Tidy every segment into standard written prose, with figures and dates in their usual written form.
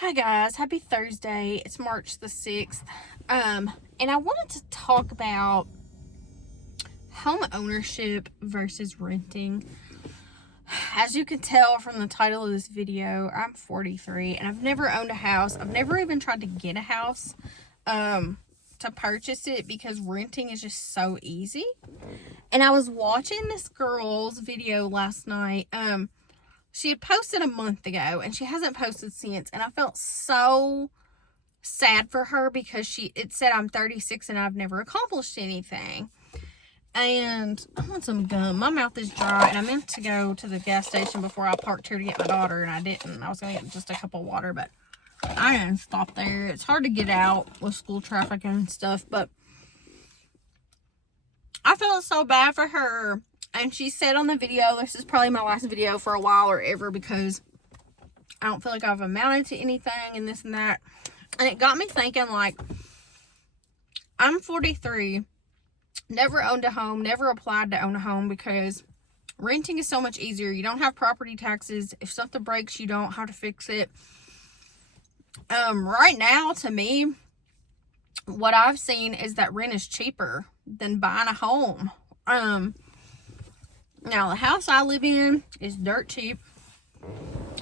Hi guys, happy Thursday. It's March the 6th. And I wanted to talk about home ownership versus renting. As you can tell from the title of this video, I'm 43 and I've never owned a house. I've never even tried to get a house to purchase it because renting is just so easy. And I was watching this girl's video last night. She had posted a month ago and she hasn't posted since, and I felt so sad for her because it said I'm 36 and I've never accomplished anything. And I want some gum. My mouth is dry and I meant to go to the gas station before I parked here to get my daughter, and I didn't. I was going to get just a cup of water, but I didn't stop there. It's hard to get out with school traffic and stuff, but I felt so bad for her. And she said on the video, this is probably my last video for a while or ever because I don't feel like I've amounted to anything and this and that. And it got me thinking, like, I'm 43, never owned a home, never applied to own a home because renting is so much easier. You don't have property taxes. If something breaks, you don't have to fix it. Right now, to me, what I've seen is that rent is cheaper than buying a home. Now, the house I live in is dirt cheap.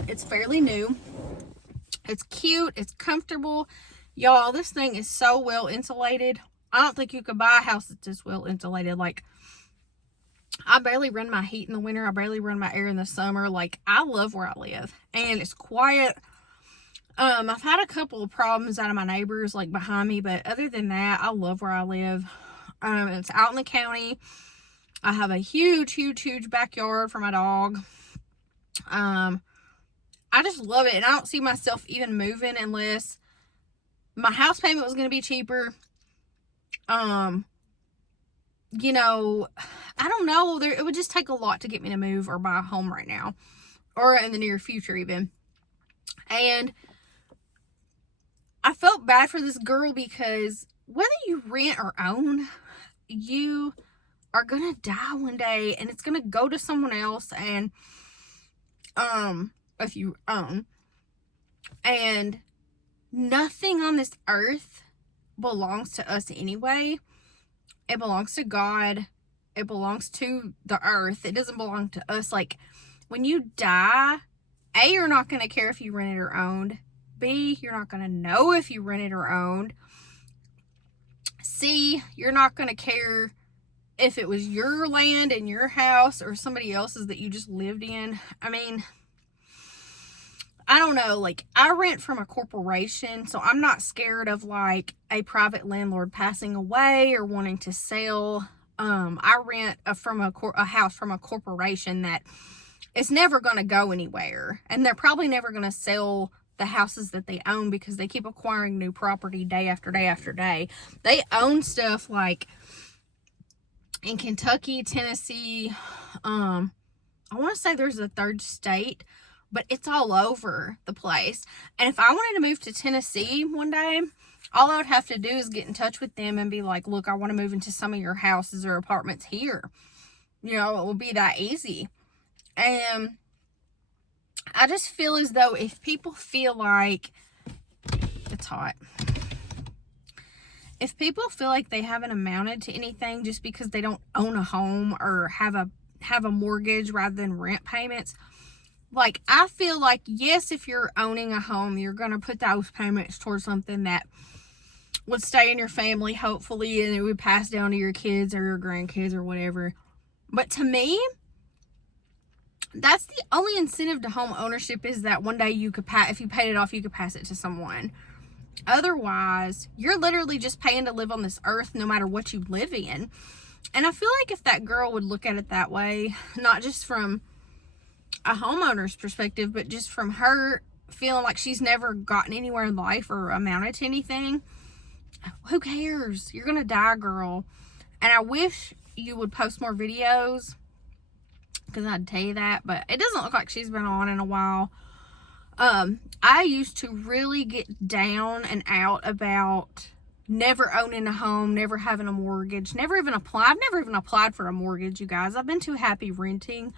It's fairly new. It's cute. It's comfortable. Y'all, this thing is so well insulated. I don't think you could buy a house that's this well insulated. Like, I barely run my heat in the winter. I barely run my air in the summer. Like, I love where I live. And it's quiet. I've had a couple of problems out of my neighbors, like, behind me. But other than that, I love where I live. It's out in the county. I have a huge backyard for my dog. I just love it. And I don't see myself even moving unless my house payment was going to be cheaper. You know, I don't know. It would just take a lot to get me to move or buy a home right now. Or in the near future even. And I felt bad for this girl because whether you rent or own, you are gonna die one day and it's gonna go to someone else. And if you own, and nothing on this earth belongs to us anyway. It belongs to God. It belongs to the earth. It doesn't belong to us. Like, when you die, A, you're not gonna care if you rented or owned. B, you're not gonna know if you rented or owned. C, you're not gonna care if it was your land and your house or somebody else's that you just lived in. I mean, I don't know. Like, I rent from a corporation, so I'm not scared of, like, a private landlord passing away or wanting to sell. I rent from a house from a corporation that is never going to go anywhere. And they're probably never going to sell the houses that they own because they keep acquiring new property day after day after day. They own stuff like in Kentucky, Tennessee, I want to say there's a third state, but it's all over the place. And if I wanted to move to Tennessee one day, all I would have to do is get in touch with them and be like, look, I want to move into some of your houses or apartments here. You know, it will be that easy. And I just feel as though if people feel like it's hot, if people feel like they haven't amounted to anything just because they don't own a home or have a mortgage rather than rent payments, like, I feel like, yes, if you're owning a home, you're going to put those payments towards something that would stay in your family, hopefully, and it would pass down to your kids or your grandkids or whatever. But to me, that's the only incentive to home ownership, is that one day you could if you paid it off, you could pass it to someone. Otherwise, you're literally just paying to live on this earth no matter what you live in. And I feel like if that girl would look at it that way, not just from a homeowner's perspective, but just from her feeling like she's never gotten anywhere in life or amounted to anything, who cares? You're gonna die, girl. And I wish you would post more videos, because I'd tell you that, but it doesn't look like she's been on in a while. I used to really get down and out about never owning a home, never having a mortgage, never even applied for a mortgage, you guys. I've been too happy renting.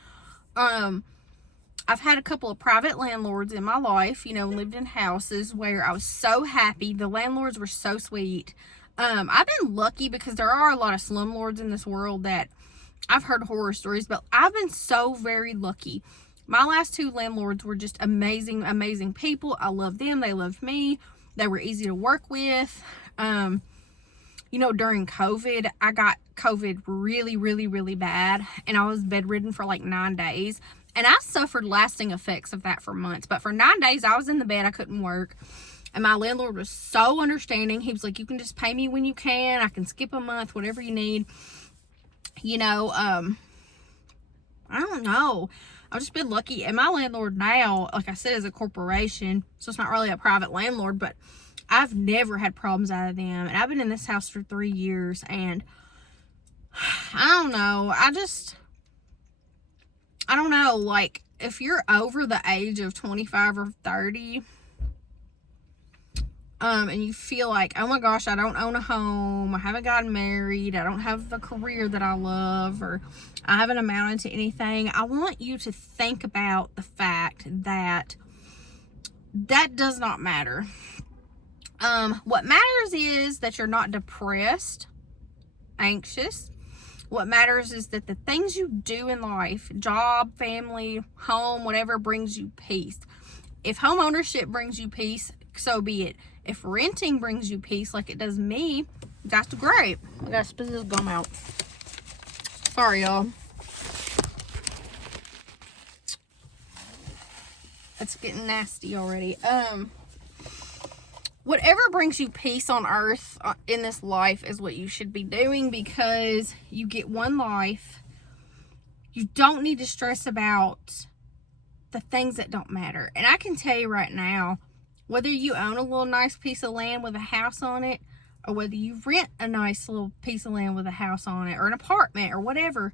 I've had a couple of private landlords in my life, you know, lived in houses where I was so happy. The landlords were so sweet. I've been lucky because there are a lot of slumlords in this world that I've heard horror stories, but I've been so very lucky. My last two landlords were just amazing, amazing people. I love them. They loved me. They were easy to work with. You know, during COVID, I got COVID really, really, really bad, and I was bedridden for like 9 days. And I suffered lasting effects of that for months. But for 9 days, I was in the bed. I couldn't work. And my landlord was so understanding. He was like, you can just pay me when you can. I can skip a month, whatever you need. You know, I don't know. I've just been lucky. And my landlord now, like I said, is a corporation. So it's not really a private landlord. But I've never had problems out of them. And I've been in this house for 3 years. And I don't know. I don't know, like, if you're over the age of 25 or 30, and you feel like, oh my gosh, I don't own a home, I haven't gotten married, I don't have the career that I love, or I haven't amounted to anything, I want you to think about the fact that that does not matter. What matters is that you're not depressed, anxious. What matters is that the things you do in life, job, family, home, whatever, brings you peace. If home ownership brings you peace, so be it. If renting brings you peace like it does me, that's great. I gotta spit this gum out. Sorry, y'all. It's getting nasty already. Whatever brings you peace on earth in this life is what you should be doing, because you get one life. You don't need to stress about the things that don't matter. And I can tell you right now, whether you own a little nice piece of land with a house on it, or whether you rent a nice little piece of land with a house on it, or an apartment, or whatever,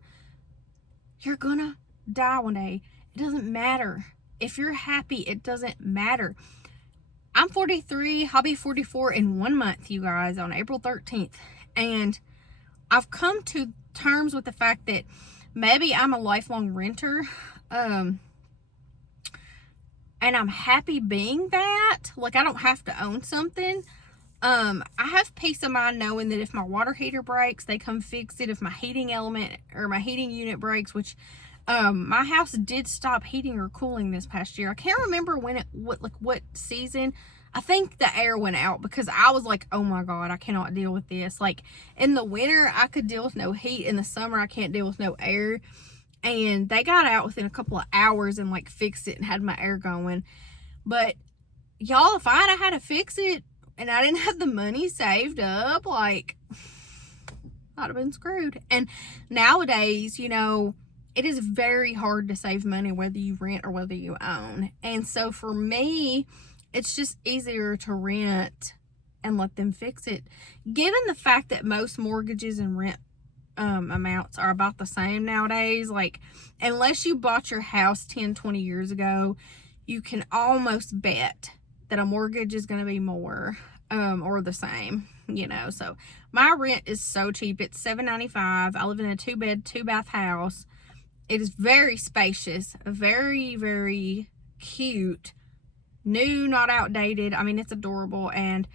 you're gonna die one day. It doesn't matter. If you're happy, it doesn't matter. I'm 43. I'll be 44 in 1 month, you guys, on April 13th. And I've come to terms with the fact that maybe I'm a lifelong renter. And I'm happy being that. Like, I don't have to own something. I have peace of mind knowing that if my water heater breaks, they come fix it. If my heating element or my heating unit breaks, which my house did stop heating or cooling this past year. I can't remember what season. I think the air went out because I was like, oh my God, I cannot deal with this. Like, in the winter, I could deal with no heat. In the summer, I can't deal with no air. And they got out within a couple of hours and like fixed it and had my air going. But y'all, if I'd had to fix it and I didn't have the money saved up, like, I'd have been screwed. And nowadays, you know, it is very hard to save money whether you rent or whether you own. And so for me, it's just easier to rent and let them fix it. Given the fact that most mortgages and rent amounts are about the same nowadays, like, unless you bought your house 10, 20 years ago, you can almost bet that a mortgage is going to be more or the same, you know. So my rent is so cheap. It's $7.95. I live in a 2-bed, 2-bath house. It is very spacious, very, very cute, new, not outdated. I mean, it's adorable, and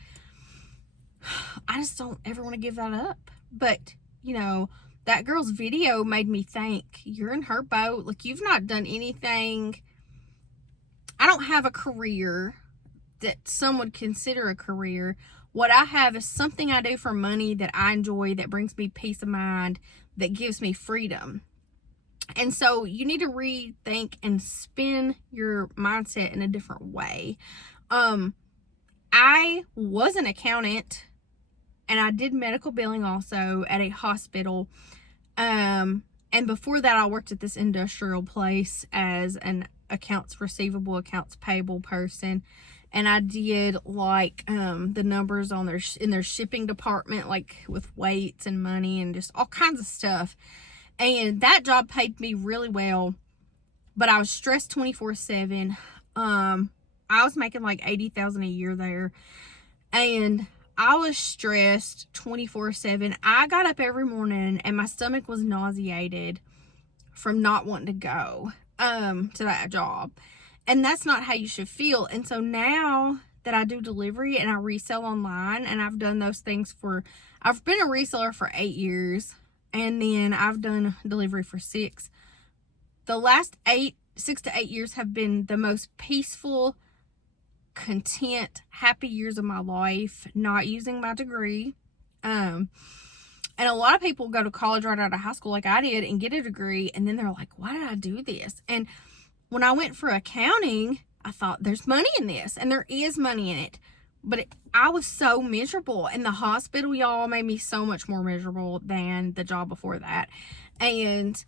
I just don't ever want to give that up. But, you know, that girl's video made me think, you're in her boat. Like, you've not done anything. I don't have a career that some would consider a career. What I have is something I do for money that I enjoy, that brings me peace of mind, that gives me freedom. And so you need to rethink and spin your mindset in a different way. I was an accountant, and I did medical billing also at a hospital. And before that, I worked at this industrial place as an accounts receivable, accounts payable person. And I did like the numbers on in their shipping department, like with weights and money and just all kinds of stuff. And that job paid me really well, but I was stressed 24/7. I was making like $80,000 a year there, and I was stressed 24/7. I got up every morning and my stomach was nauseated from not wanting to go. to that job. And that's not how you should feel. And so now that I do delivery and I resell online, and I've done those things I've been a reseller for 8 years, and then I've done delivery for 6. The last 6 to 8 years have been the most peaceful, content, happy years of my life, not using my degree. And a lot of people go to college right out of high school like I did and get a degree, and then they're like, why did I do this? And when I went for accounting, I thought there's money in this, and there is money in it. But I was so miserable, and the hospital, y'all, made me so much more miserable than the job before that. And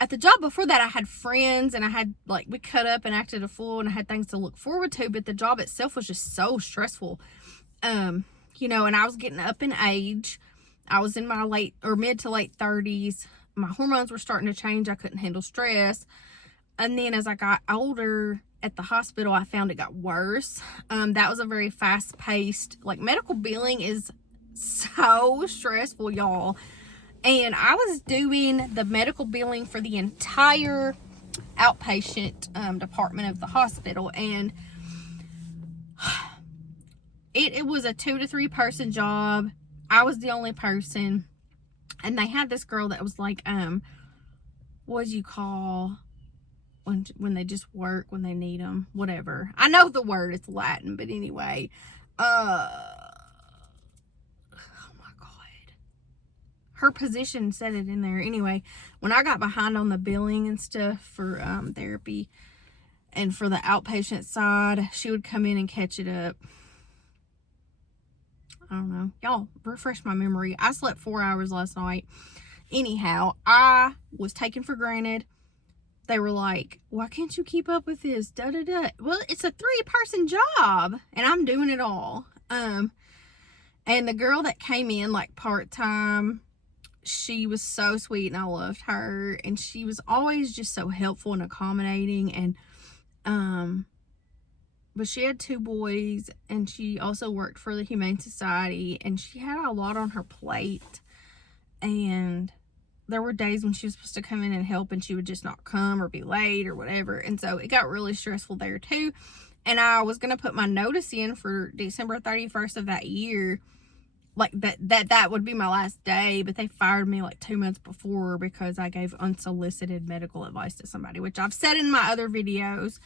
at the job before that, I had friends, and I had, like, we cut up and acted a fool, and I had things to look forward to, but the job itself was just so stressful. You know, and I was getting up in age. I was in my mid to late 30s. My hormones were starting to change. I couldn't handle stress. And then as I got older at the hospital, I found it got worse. That was a very fast-paced, like, medical billing is so stressful, y'all. And I was doing the medical billing for the entire outpatient department of the hospital. And it was a 2 to 3 person job. I was the only person. And they had this girl that was like, what do you call when they just work when they need them? Whatever. I know the word, it's Latin, but anyway. Oh my God. Her position said it in there. Anyway, when I got behind on the billing and stuff for therapy and for the outpatient side, she would come in and catch it up. I don't know. Y'all, refresh my memory. I slept 4 hours last night. Anyhow, I was taken for granted. They were like, why can't you keep up with this? Da da da. Well, it's a 3-person job, and I'm doing it all. And the girl that came in, like, part-time, she was so sweet, and I loved her. And she was always just so helpful and accommodating. And, but she had 2 boys, and she also worked for the Humane Society, and she had a lot on her plate. And there were days when she was supposed to come in and help, and she would just not come or be late or whatever. And so it got really stressful there too. And I was going to put my notice in for December 31st of that year. Like that would be my last day, but they fired me like 2 months before because I gave unsolicited medical advice to somebody, which I've said in my other videos.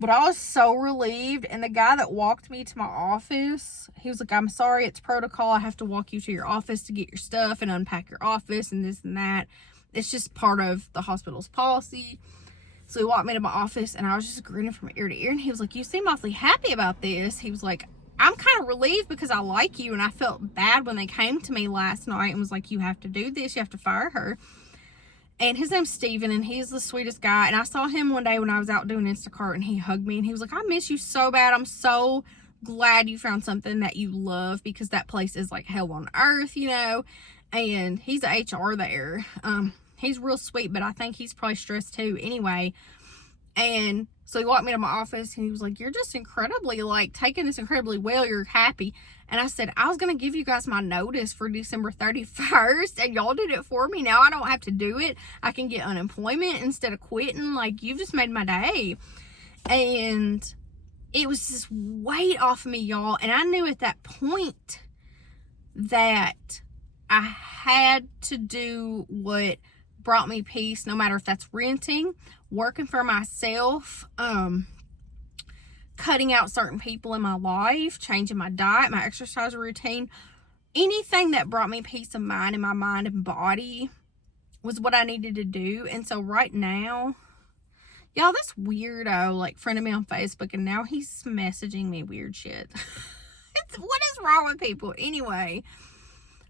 But I was so relieved. And the guy that walked me to my office, he was like, I'm sorry, it's protocol. I have to walk you to your office to get your stuff and unpack your office and this and that. It's just part of the hospital's policy. So he walked me to my office, and I was just grinning from ear to ear. And he was like, you seem awfully happy about this. He was like, I'm kind of relieved because I like you. And I felt bad when they came to me last night and was like, you have to do this. You have to fire her. And his name's Steven, and he's the sweetest guy. And I saw him one day when I was out doing Instacart, and he hugged me, and he was like, I miss you so bad. I'm so glad you found something that you love, because that place is like hell on earth, you know. And he's a HR there. He's real sweet, but I think he's probably stressed too anyway. And so he walked me to my office, and he was like, you're just incredibly, like, taking this incredibly well. You're happy. And I said, I was going to give you guys my notice for December 31st, and y'all did it for me. Now I don't have to do it. I can get unemployment instead of quitting. Like, you've just made my day. And it was this weight off of me, y'all. And I knew at that point that I had to do what brought me peace, no matter if that's renting, working for myself, cutting out certain people in my life, changing my diet, my exercise routine. Anything that brought me peace of mind in my mind and body was what I needed to do. And so right now, y'all, this weirdo, like, friended me on Facebook, and now he's messaging me weird shit. What is wrong with people? Anyway,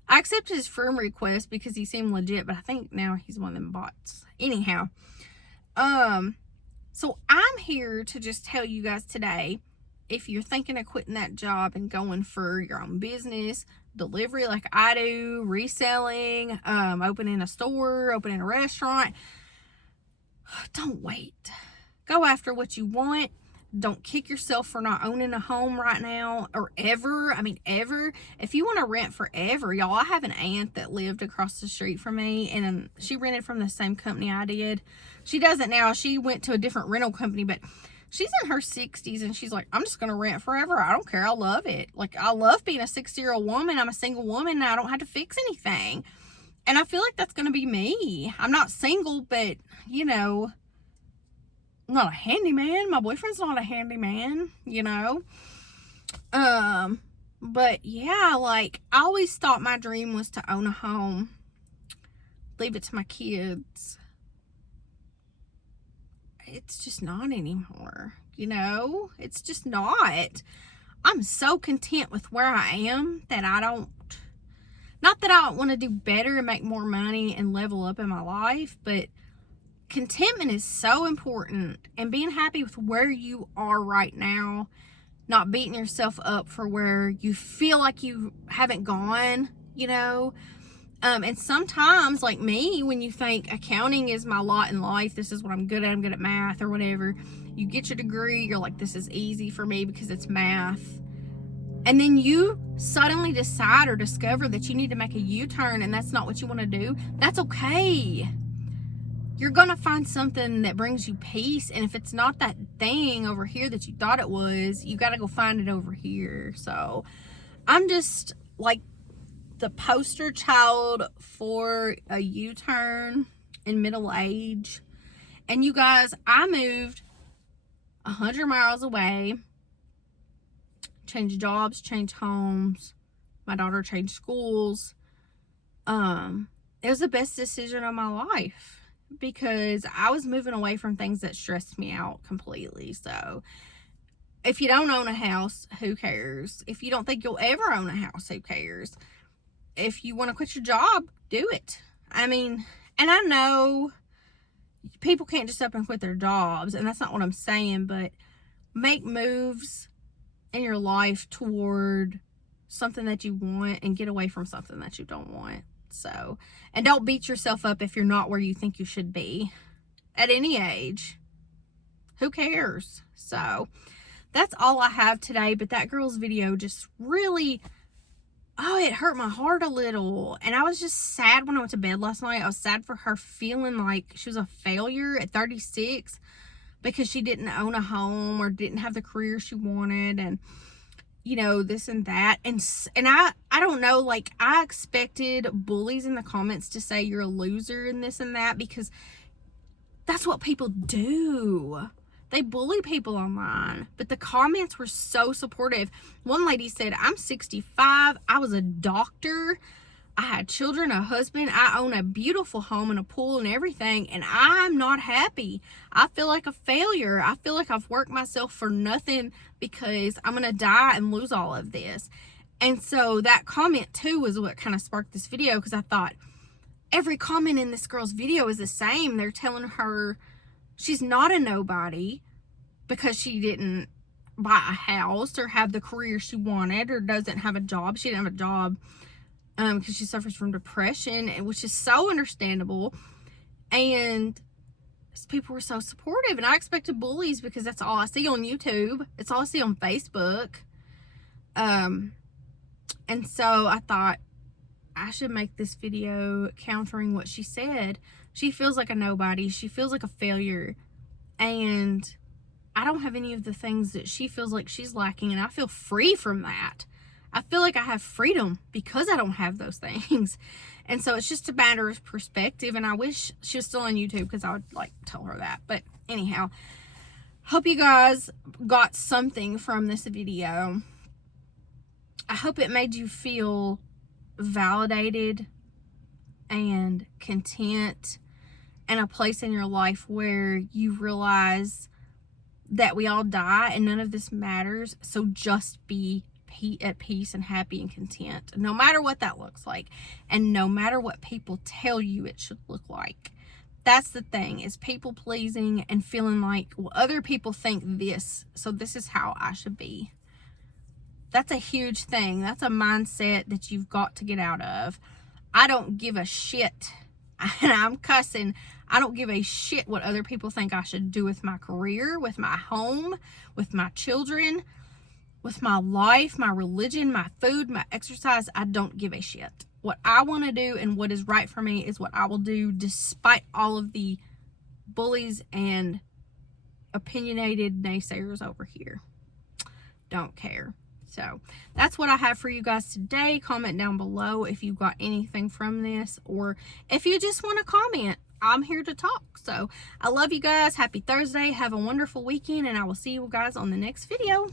I accepted his friend request because he seemed legit, but I think now he's one of them bots. Anyhow, so I'm here to just tell you guys today, if you're thinking of quitting that job and going for your own business, delivery like I do, reselling, opening a store, opening a restaurant, don't wait. Go after what you want. Don't kick yourself for not owning a home right now or ever. I mean, ever. If you want to rent forever, y'all, I have an aunt that lived across the street from me, and she rented from the same company I did. She doesn't now. She went to a different rental company, but she's in her 60s, and she's like, I'm just going to rent forever. I don't care. I love it. Like, I love being a 60-year-old woman. I'm a single woman, and I don't have to fix anything. And I feel like that's going to be me. I'm not single, but, you know, I'm not a handyman. My boyfriend's not a handyman, you know. But yeah, like, I always thought my dream was to own a home, leave it to my kids. It's just not anymore, you know. It's just not. I'm so content with where I am that I don't, not that I don't want to do better and make more money and level up in my life, but contentment is so important, and being happy with where you are right now, not beating yourself up for where you feel like you haven't gone, you know. And sometimes, like me, when you think accounting is my lot in life, this is what I'm good at math or whatever, you get your degree, you're like, this is easy for me because it's math. And then you suddenly decide or discover that you need to make a U-turn and that's not what you want to do. That's okay. You're going to find something that brings you peace. And if it's not that thing over here that you thought it was, you got to go find it over here. So I'm just like the poster child for a U-turn in middle age. And you guys, I moved 100 miles away, changed jobs, changed homes. My daughter changed schools. It was the best decision of my life because I was moving away from things that stressed me out completely. So if you don't own a house, who cares? If you don't think you'll ever own a house, who cares? If you want to quit your job, do it. I mean, and I know people can't just up and quit their jobs, and that's not what I'm saying, but make moves in your life toward something that you want and get away from something that you don't want. So, and don't beat yourself up if you're not where you think you should be at any age. Who cares? So that's all I have today. But that girl's video just really, it hurt my heart a little. And I was just sad when I went to bed last night. I was sad for her feeling like she was a failure at 36 because she didn't own a home or didn't have the career she wanted, and you know, this and that. And I don't know, like, I expected bullies in the comments to say you're a loser and this and that, because that's what people do. They bully people online. But the comments were so supportive. One lady said, I'm 65. I was a doctor. I had children, a husband. I own a beautiful home and a pool and everything, and I'm not happy. I feel like a failure. I feel like I've worked myself for nothing because I'm going to die and lose all of this. And so that comment too was what kind of sparked this video, because I thought every comment in this girl's video is the same. They're telling her she's not a nobody because she didn't buy a house or have the career she wanted, or doesn't have a job. She didn't have a job because she suffers from depression, which is so understandable. And people were so supportive, and I expected bullies because that's all I see on YouTube. It's all I see on Facebook. And so I thought I should make this video countering what she said. She feels like a nobody. She feels like a failure. And I don't have any of the things that she feels like she's lacking, and I feel free from that. I feel like I have freedom because I don't have those things. And so it's just a matter of perspective, and I wish she was still on YouTube because I would like tell her that. But anyhow, hope you guys got something from this video. I hope it made you feel validated and content, and a place in your life where you realize that we all die and none of this matters. So just be at peace and happy and content, no matter what that looks like, and no matter what people tell you it should look like. That's the thing, is people pleasing and feeling like, well, other people think this, so this is how I should be. That's a huge thing. That's a mindset that you've got to get out of. I don't give a shit. and I'm cussing. I don't give a shit what other people think I should do with my career, with my home, with my children, with my life, my religion, my food, my exercise. I don't give a shit. What I want to do and what is right for me is what I will do, despite all of the bullies and opinionated naysayers over here. Don't care. So that's what I have for you guys today. Comment down below if you got anything from this, or if you just want to comment. I'm here to talk. So I love you guys. Happy Thursday. Have a wonderful weekend, and I will see you guys on the next video.